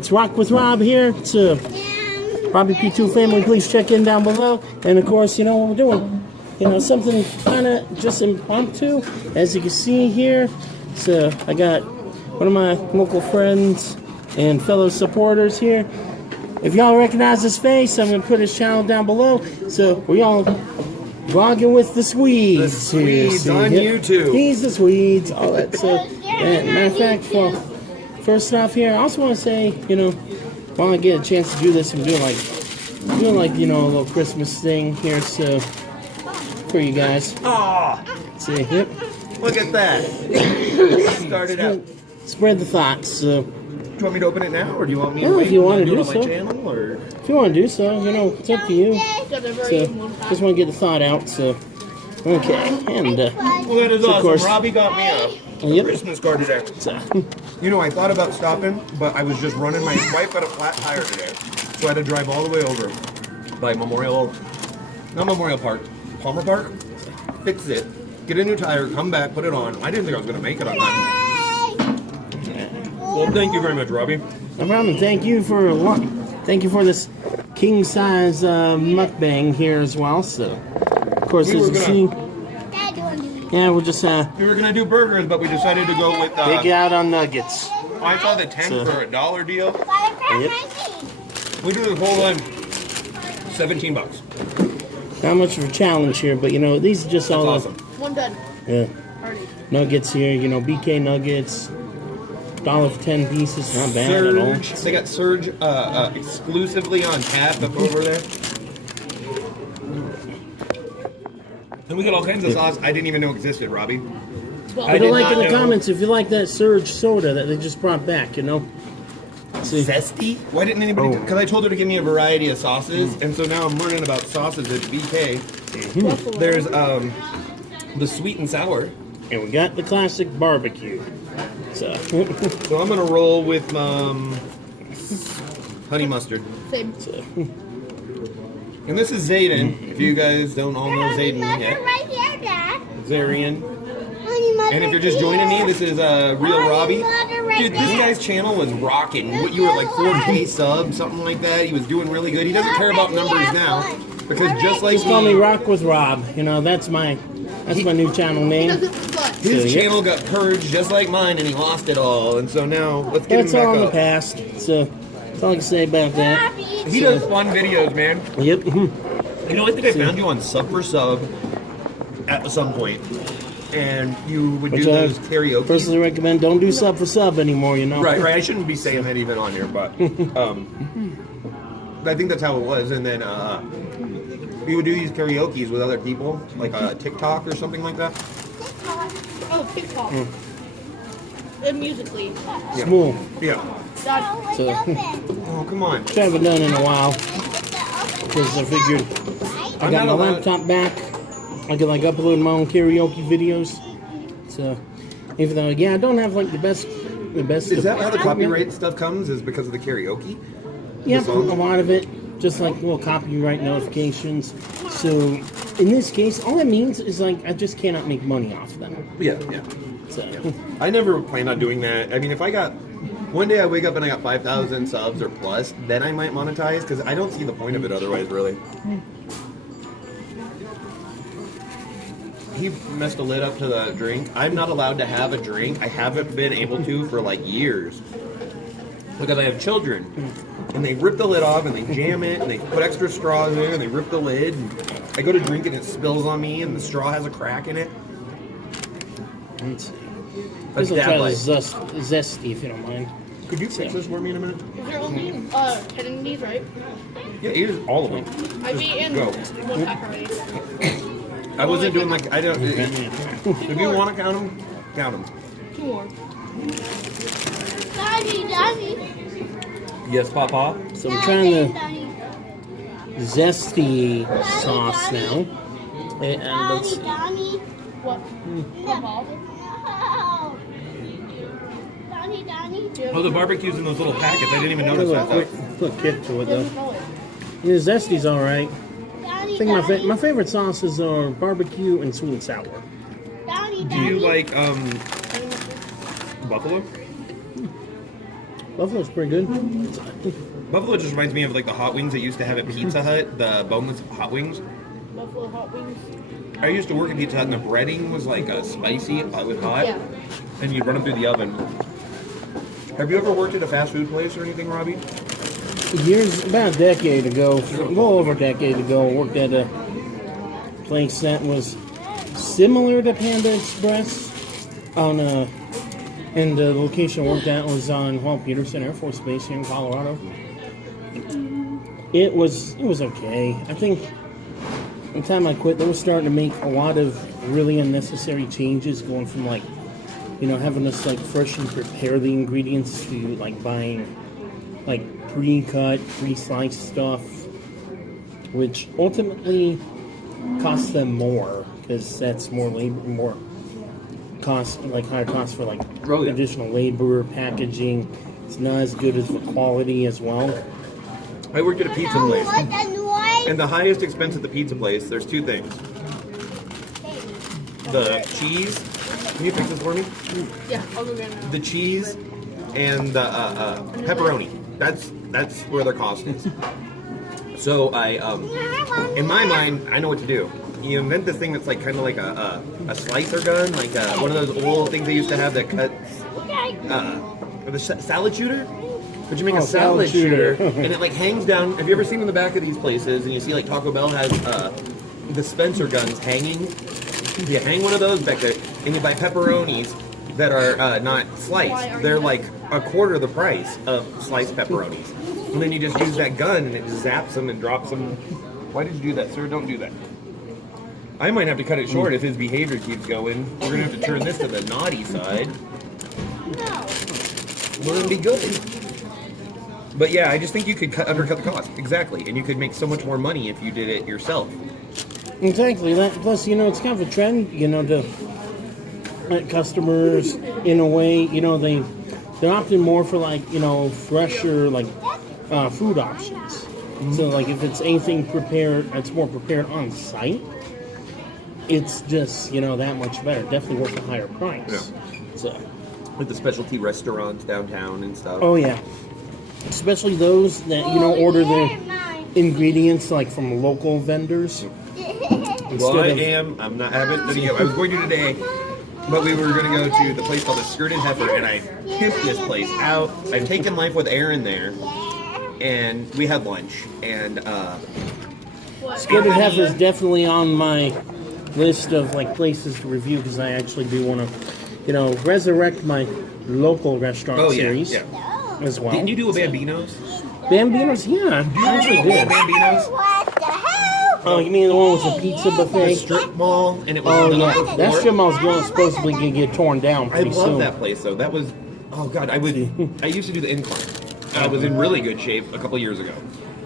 It's Rock with Rob here. It's RobbieP2 family. Please check in down below. And of course, you know what we're doing. You know, something kind of just impromptu. As you can see here, so I got one of my local friends and fellow supporters here. If y'all recognize his face, I'm going to put his channel down below. So we all vlogging with the Swedes. The Swedes on YouTube. He's the Swedes. All that. So, matter of fact, first off here, I also want to say, you know, while I get a chance to do this, I'm doing like you know, a little Christmas thing here. So for you guys. Oh, see, yep. Look at that. Start it out. Spread the thoughts. So. Do you want me to open it now, or do you want me to wait if you want to do it on so. my channel, or? If you want to do so, you know, it's up to you. So, just want to get the thought out. So, okay, and well, that is so awesome. Of course, Robbie got me a Christmas card today. So, you know, I thought about stopping, but I was just running. My wife had a flat tire today, so I had to drive all the way over by not Memorial Park, Palmer Park. Fix it, get a new tire, come back, put it on. I didn't think I was gonna make it on time. Well, thank you very much, Robbie. No problem. Thank you for this king size mukbang here as well. So, of course, as you see, yeah, we'll just we were gonna do burgers, but we decided to go with big out on nuggets. I saw the 10 for $1 deal. Yep. We do the whole one, $17. Not much of a challenge here, but you know, these are just all awesome. One done. Yeah. Nuggets here. You know, BK nuggets. $1 for 10 pieces, not bad Surge, at all. they got Surge exclusively on tap up over there. And we got all kinds of sauce I didn't even know existed, Robbie. Put a like in the comments if you like that Surge soda that they just brought back, you know. See. Zesty? Why didn't anybody? Because I told her to give me a variety of sauces, and so now I'm learning about sauces at BK. There's the sweet and sour. And we got the classic barbecue. So, so I'm gonna roll with honey mustard. Same. And this is Zayden. If you guys don't all know Zayden yet, Zarian. And if you're just joining me, this is Real Robbie. Dude, this guy's channel was rocking. You were like 4K subs, something like that. He was doing really good. He doesn't care about numbers now because just like just call me Rock with Rob. You know, that's my new channel name. His channel got purged just like mine, and he lost it all. And so now let's get him back all in the up. past. So that's all I can say about that. He does fun videos, man. Yep. You know, I think I found you on Sub for Sub at some point, and you would do those karaoke. Personally recommend don't do Sub for Sub anymore. You know. Right. I shouldn't be saying that even on here, but I think that's how it was. And then we would do these karaoke's with other people, like TikTok or something like that. Oh, TikTok. And Musically. Yeah. Smooth. Yeah. So, oh, come on. Which I haven't done in a while because I figured I got my laptop back. I can like upload my own karaoke videos. So, even though I don't have like the best. Is that how the copyright stuff comes? Is because of the karaoke? Yeah, a lot of it. Just like little copyright notifications. So in this case, all it means is like I just cannot make money off them. Yeah. So I never planned on doing that. I mean, if I got one day I wake up and I got 5,000 subs or plus, then I might monetize because I don't see the point of it otherwise, really. He messed a lid up to the drink. I'm not allowed to have a drink. I haven't been able to for like years because I have children. And they rip the lid off, and they jam it, and they put extra straws in, and they rip the lid. And I go to drink, and it spills on me, and the straw has a crack in it. let's see. That's Try dad the life. zesty if you don't mind. Could you fix this for me in a minute? Is there only 10 of these, right? Yeah, eat all of them. I've eaten Go. one pack already. I wasn't doing like I don't. If you want to count them, count them. 2 more. Daddy. Yes, Papa. So I'm trying the zesty sauce now. And let's see. What? Oh, the barbecue's in those little packets. I didn't even notice that. Quick kick to it though. Yeah, zesty's all right. I think my favorite sauces are barbecue and sweet and sour. Do you like buffalo? Buffalo's pretty good. Buffalo just reminds me of like the hot wings they used to have at Pizza Hut, the boneless hot wings. Buffalo hot wings. I used to work at Pizza Hut and the breading was like spicy with hot. Yeah. And you'd run them through the oven. Have you ever worked at a fast food place or anything, Robbie? Years, about a decade ago, a little over a decade ago, I worked at a place that was similar to Panda Express and the location I worked at was on Peterson Air Force Base here in Colorado. It was okay. I think by the time I quit, they were starting to make a lot of really unnecessary changes, going from like, having us like freshly prepare the ingredients to like buying like pre-cut, pre-sliced stuff, which ultimately costs them more because that's more labor, more cost, like higher cost for like additional labor, packaging. It's not as good as the quality as well. I worked at a pizza place, and the highest expense at the pizza place, there's two things. The cheese. Can you fix this for me? Yeah, I'll go get it. The cheese and the pepperoni. That's where their cost is. So I, in my mind, I know what to do. You invent this thing that's like kind of like a slicer gun, like one of those old things they used to have that cuts the salad shooter. But you make a salad shooter, and it like hangs down. Have you ever seen in the back of these places, and you see like Taco Bell has dispenser guns hanging? You hang one of those back there, and you buy pepperonis that are not sliced. They're like a quarter the price of sliced pepperonis. And then you just use that gun, and it just zaps them and drops them. Why did you do that, sir? Don't do that. I might have to cut it short if his behavior keeps going. We're going to have to turn this to the naughty side. No. We're going to be good. But yeah, I just think you could undercut the cost. Exactly. And you could make so much more money if you did it yourself. Exactly. Plus, it's kind of a trend, to customers, in a way, they're opting more for like, fresher, like, food options. Mm-hmm. So like if it's anything prepared, it's more prepared on site, it's just, that much better. Definitely worth a higher price. Yeah. So, with the specialty restaurants downtown and stuff. Oh yeah. Especially those that, order their ingredients like from local vendors. Well, I'm not having, I was going to today, but we were going to go to the place called the Skirted Heifer, and I pimped this place out. I've taken Life with Aaron there, and we had lunch, and Skirted Heifer is definitely on my list of like places to review because I actually do want to, resurrect my local restaurant series as well. Didn't you do a Bambino's? Bambino's, yeah. I actually did. Bambino's? Oh, you mean the one with the pizza buffet? The strip mall, and it was oh yeah, that strip mall's going supposedly gonna get torn down pretty soon. I love that place though. That was, oh god, I used to do the incline. I was in really good shape a couple years ago,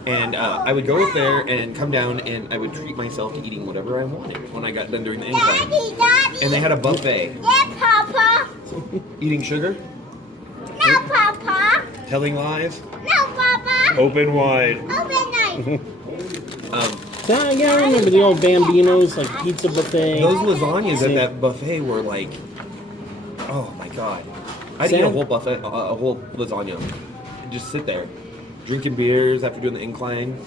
and I would go up there and come down, and I would treat myself to eating whatever I wanted when I got done doing the incline. Daddy. And they had a buffet. Yeah, Papa. Eating sugar? No, Papa. Telling lies? No, Papa. Open wide. Open night. Yeah, I remember the old Bambino's, like pizza buffet. Those lasagnas at that buffet were like, oh my god. I'd eat a whole buffet, a whole lasagna. Just sit there, drinking beers after doing the incline.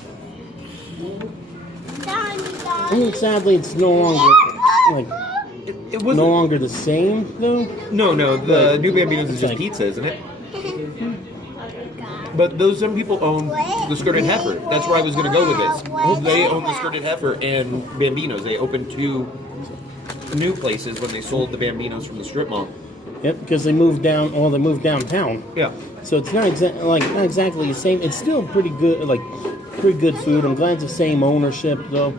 I mean, sadly, it's no longer, like, It was no longer the same, though. No, the new Bambino's is just pizza, isn't it? But some people own the Skirted Heifer. That's where I was going to go with this. They own the Skirted Heifer and Bambino's. They opened two new places when they sold the Bambino's from the strip mall. Yep, because they moved down. Well, they moved downtown. Yeah. So it's not exactly the same. It's still pretty good, pretty good food. I'm glad it's the same ownership though.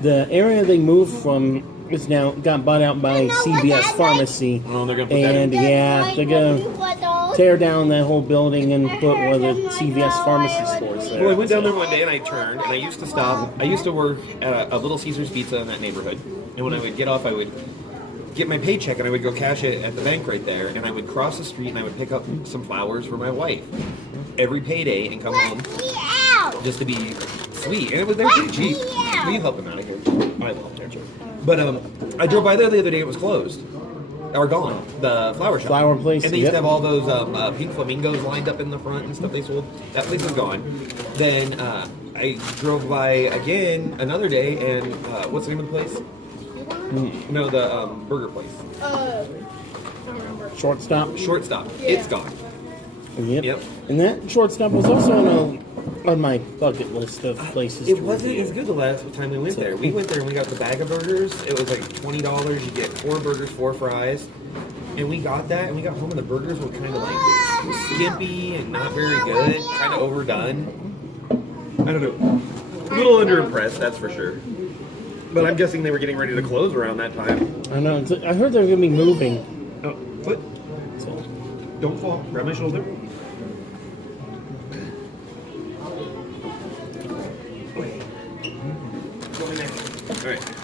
The area they moved from is now got bought out by CVS Pharmacy. Oh, they're gonna put that in. They're gonna tear down that whole building and put one of the CVS Pharmacy stores there. Well, I went down there one day and I turned, and I used to stop. I used to work at a Little Caesar's Pizza in that neighborhood, and when I would get off, I would get my paycheck and I would go cash it at the bank right there, and I would cross the street and I would pick up some flowers for my wife every payday and come home just to be sweet. And they were pretty cheap. Will you help him out of here? I will help there too. But I drove by there the other day, it was closed. are gone. The flower shop. Flower place, And they used to yep. have all those pink flamingos lined up in the front and stuff they sold. That place is gone. Then I drove by again another day, and what's the name of the place? No, the burger place. I don't remember. Shortstop. Shortstop. Yeah. It's gone. Yep. Yep. And that shortstop was also on my bucket list of places. It to wasn't review. as good the last time we went there. We went there and we got the bag of burgers. It was like $20. You get 4 burgers, 4 fries. And we got that, and we got home, and the burgers were kind of like skimpy and not very good, kind of overdone. I don't know. A little underimpressed, that's for sure. But I'm guessing they were getting ready to close around that time. I know. I heard they're gonna be moving. Oh, foot. So, Don't fall. Grab my shoulder. Alright.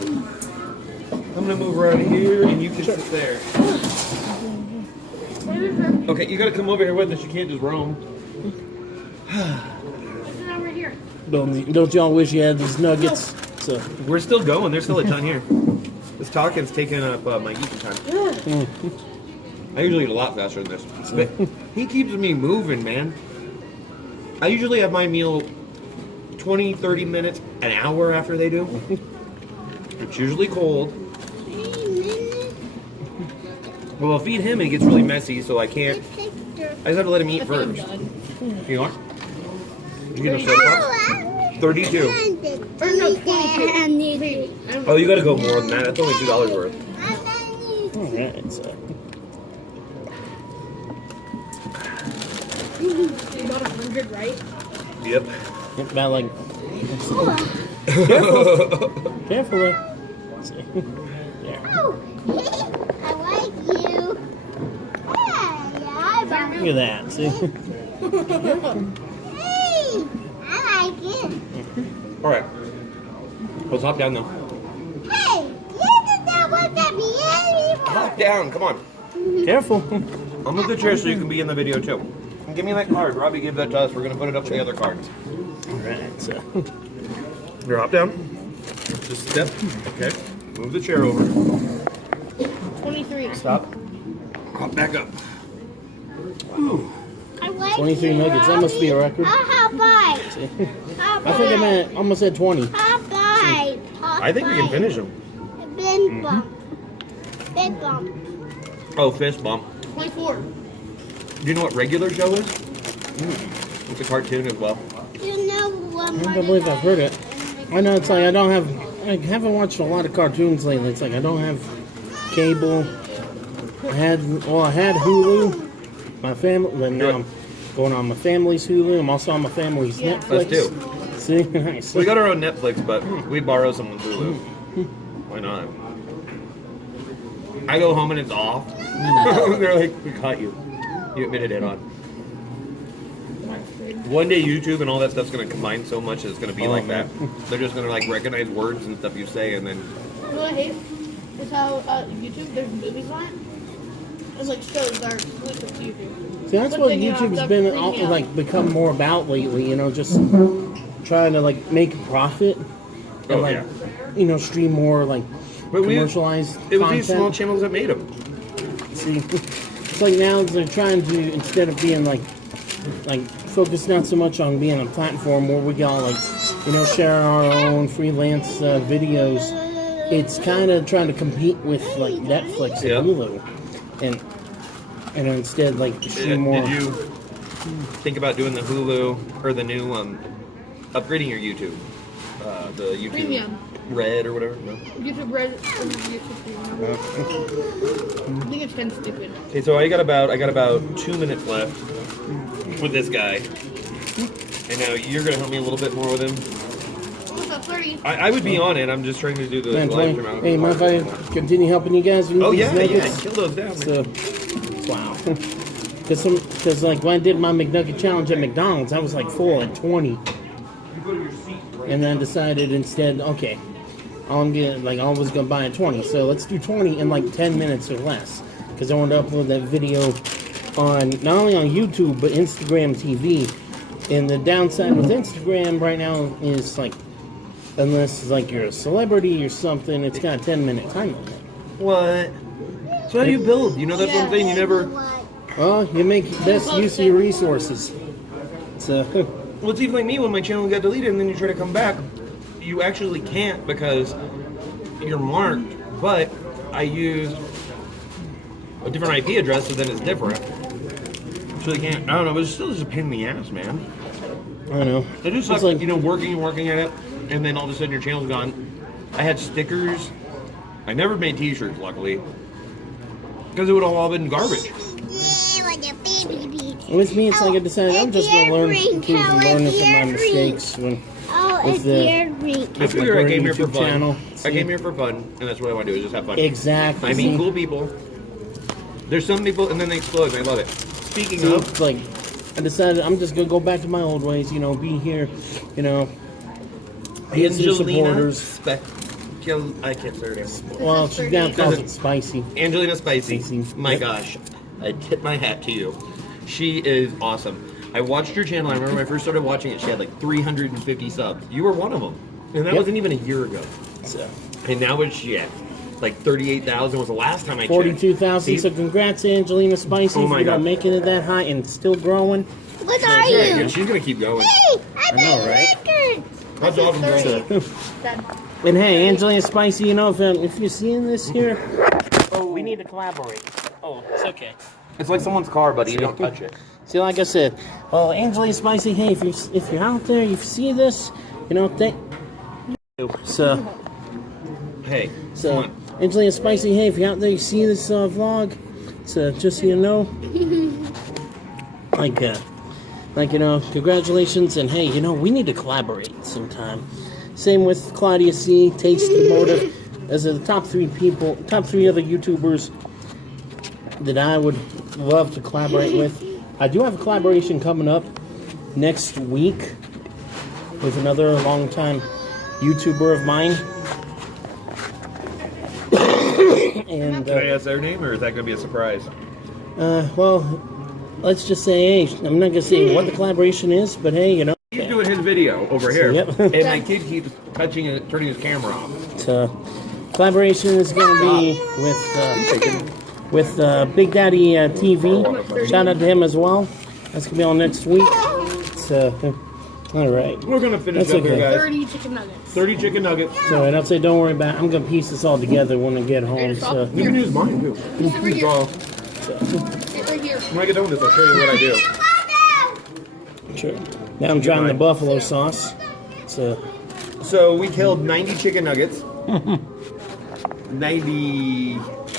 I'm gonna move right here and you can sit there. Okay, you gotta come over here with us. You can't just roam. It's over here. don't y'all wish you had these nuggets? So, We're still going. There's still a ton here. This talking's taking up my eating time. I usually eat a lot faster than this. But he keeps me moving, man. I usually have my meal 20, 30 minutes, an hour after they do. It's usually cold. Well, I'll feed him and it gets really messy, so I can't. I just have to let him eat I think I'm first. done. You want? You get a soda pop? 32. Or no, 22. Oh, you gotta go more than that. That's only $2 worth. all right. So, You bought 100, right? Yep. about like. Careful there. Let's see. There. I like you. Yeah, Look at that. See. hey, I like it. Alright. Let's hop down though. Hey, you did not want that me anymore. Hop down, come on. Careful. I'm with the chair so you can be in the video too. And give me that card. Robbie gave that to us. We're gonna put it up to the other cards. All right. So, Here, hop down. Just step. Okay. Move the chair over. 23. Stop. Hop back up. I like 23 you, nuggets. That must be a record. How bite? see. How I think I'm at almost at 20. How bite? I think we can finish them. Big bump. Big bump. Oh, fist bump. 24. Do you know what regular show is? It's a cartoon as well. You know what? I don't believe I've heard it. I know it's like I haven't watched a lot of cartoons lately. It's like I don't have cable. I had Hulu. My family. Then now I'm going on my family's Hulu. I'm also on my family's Yeah. Netflix. Us too. See, nice. We got our own Netflix, but we borrow someone's Hulu. Why not? I go home and it's off. They're like, we caught you. You admitted it on. One day YouTube and all that stuff's gonna combine so much that it's gonna be like that. They're just gonna like recognize words and stuff you say and then You know what I hate? Is how YouTube, there's movies on it. It's like shows that are exclusive to YouTube. See, that's But what then you have YouTube's to been clean it up. like become more about lately. You know, just trying to like make a profit and Oh, like yeah. stream more like But commercialized it was content. these small channels that made them. See, it's like now they're trying to, instead of being like focus not so much on being a platform where we all like share our own freelance videos. It's kind of trying to compete with like Netflix and Yeah. Hulu, and instead like stream more. Did you think about doing the Hulu or the new upgrading your YouTube? The YouTube Premium. Red or whatever? No. YouTube Red or YouTube Premium. I think it's kind of stupid. Okay, so I got about 2 minutes left with this guy, and now you're gonna help me a little bit more with him. Almost at 30. I would be on it. I'm just trying to do the Man, live stream. hey, mind if I continue helping you guys with Oh these yeah, nuggets? kill those down. Man. So, wow. Because like when I did my McNugget challenge at McDonald's, I was like full at 20, and then decided instead, okay, I was gonna buy a 20. So let's do 20 in like 10 minutes or less, because I wanted to upload that video on not only on YouTube but Instagram TV. And the downside with Instagram right now is like, unless like you're a celebrity or something, it's got a 10-minute time limit. What? So how do you build? You know, that's one thing you never... Well, you make best use of your resources. So, Well, it's even like me when my channel got deleted and then you try to come back. You actually can't because you're marked, but I used a different IP address, so then it's different. So they can't, I don't know, but it's still just a pain in the ass, man. I don't know. It just sucks, like, you know, working at it, and then all of a sudden your channel's gone. I had stickers. I never made t-shirts, luckily, because it would have all been garbage. With me, it's like I decided I'm just going to learn from my mistakes with I figure I came here for YouTube fun. channel. I came here for fun, and that's what I want to do, is just have fun. Exactly. I meet cool people. There's some people, and then they explode, and I love it. Speaking So, of... like, I decided I'm just going to go back to my old ways, you know, be here, you know, be some supporters. I can't say her name. Well, she now calls it Spicy. Angelina Spicy. Spicy. My Yep. gosh. I tip my hat to you. She is awesome. I watched her channel. I remember when I first started watching it, she had like 350 subs. You were one of them. And that wasn't even a year ago. So, And now what's she at? Like 38,000 was the last time I checked. 42,000. So congrats, Angelina Spicy, Oh my for God. making it that high and still growing. What are Yeah, you? she's going to keep going. Hey, I know, right? records. That's awesome. So, Dad. and hey, Angelina Spicy, you know, if you're seeing this here, we need to collaborate. Oh, it's okay. It's like someone's car, buddy. You don't touch it. See, like I said, well, Angelina Spicy, hey, if you're out there, you see this, you know, thank you. So, Hey, come so on. Angelina Spicy, hey, if you're out there, you see this vlog, so just so you know, like you know, congratulations, and hey, you know, we need to collaborate sometime. Same with Claudia C, Tasty Motive, as are the top three other YouTubers that I would love to collaborate with. I do have a collaboration coming up next week with another longtime YouTuber of mine. And Can I ask their name, or is that going to be a surprise? well, let's just say, hey, I'm not gonna say what the collaboration is, but hey, you know. He's doing his video over here, Yep. and my kid keeps touching and turning his camera off. So, collaboration is gonna be with Big Daddy TV. Shout out to him as well. That's gonna be on next week. So, all right. We're gonna finish That's up here, okay. guys. 30 chicken nuggets. 30 chicken nuggets. So, and I'll say, don't worry about it. I'm gonna piece this all together when I get home. So, You can use mine too. Over here. So, Sit right here. when I get done with this, I'll show you what I do. sure. Now I'm trying the buffalo sauce. So we killed 90 chicken nuggets. 90,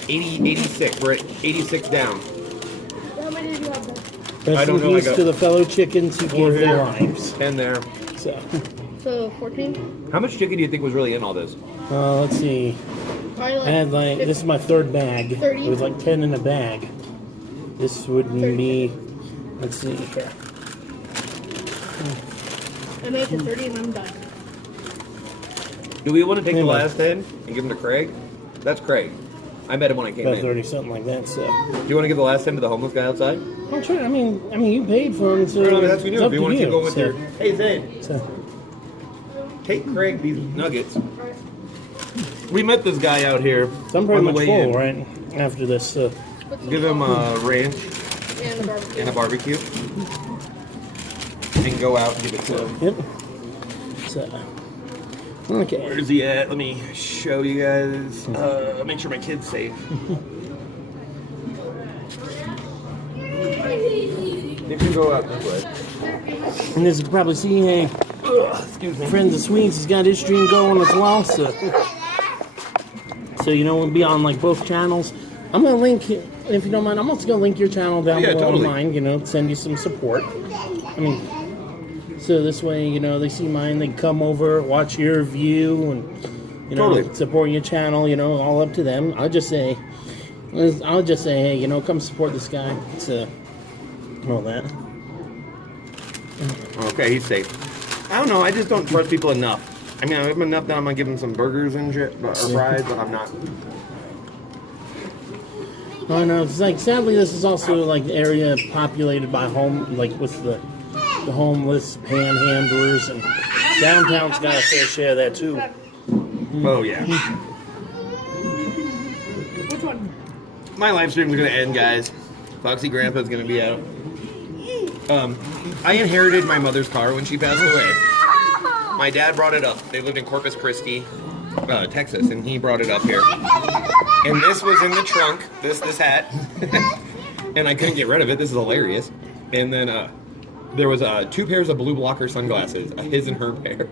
80, 86. We're at 86 down. How many did you have there? Rest I don't in know, I peace got to the fellow chickens who four gave their here. lives. 10 there. So, So 14? How much chicken do you think was really in all this? let's see. Probably like I had like, this is my third bag. 30. It was like 10 in a bag. This would be, let's see here. I made it to 30 and I'm done. Do we want to take the Maybe. last 10 and give them to Craig? That's Craig. I met him when I came About in. 30, something like that. So, Do you want to give the last 10 to the homeless guy outside? I'm sure. I mean, you paid for them, so No, that's what you it's do. up If you to want to keep going with so, your... Hey, Zane, so, take Craig these nuggets. We met this guy out here so I'm pretty on the much way full, in. right? After this, so Put some Give him salt a ranch and the barbecue. and a barbecue. And go out and give it to him. yep. So, okay. Where's he at? Let me show you guys. Make sure my kid's safe. You can go out this way. And as you can probably see, hey, Excuse me. friends of Swedes, he's got his stream going as well. So you know, we'll be on like both channels. I'm gonna link, if you don't mind, I'm also gonna link your channel down Yeah, below totally. online. You know, send you some support. I mean, so this way, you know, they see mine, they come over, watch your view, and you know, Totally. support your channel. You know, all up to them. I'll just say, hey, you know, come support this guy. So all that. Okay, he's safe. I don't know. I just don't trust people enough. I mean, I'm enough that I'm gonna give him some burgers and shit, or fries, but I'm not. Oh no, it's like sadly this is also like the area populated by with the homeless panhandlers, and downtown's got a fair share of that too. Oh yeah. Which one? my live stream's gonna end, guys. Foxy Grandpa's gonna be out. I inherited my mother's car when she passed away. My dad brought it up. They lived in Corpus Christi, Texas, and he brought it up here. And this was in the trunk. This hat, and I couldn't get rid of it. This is hilarious. And then there was 2 pairs of blue blocker sunglasses, his and her pair.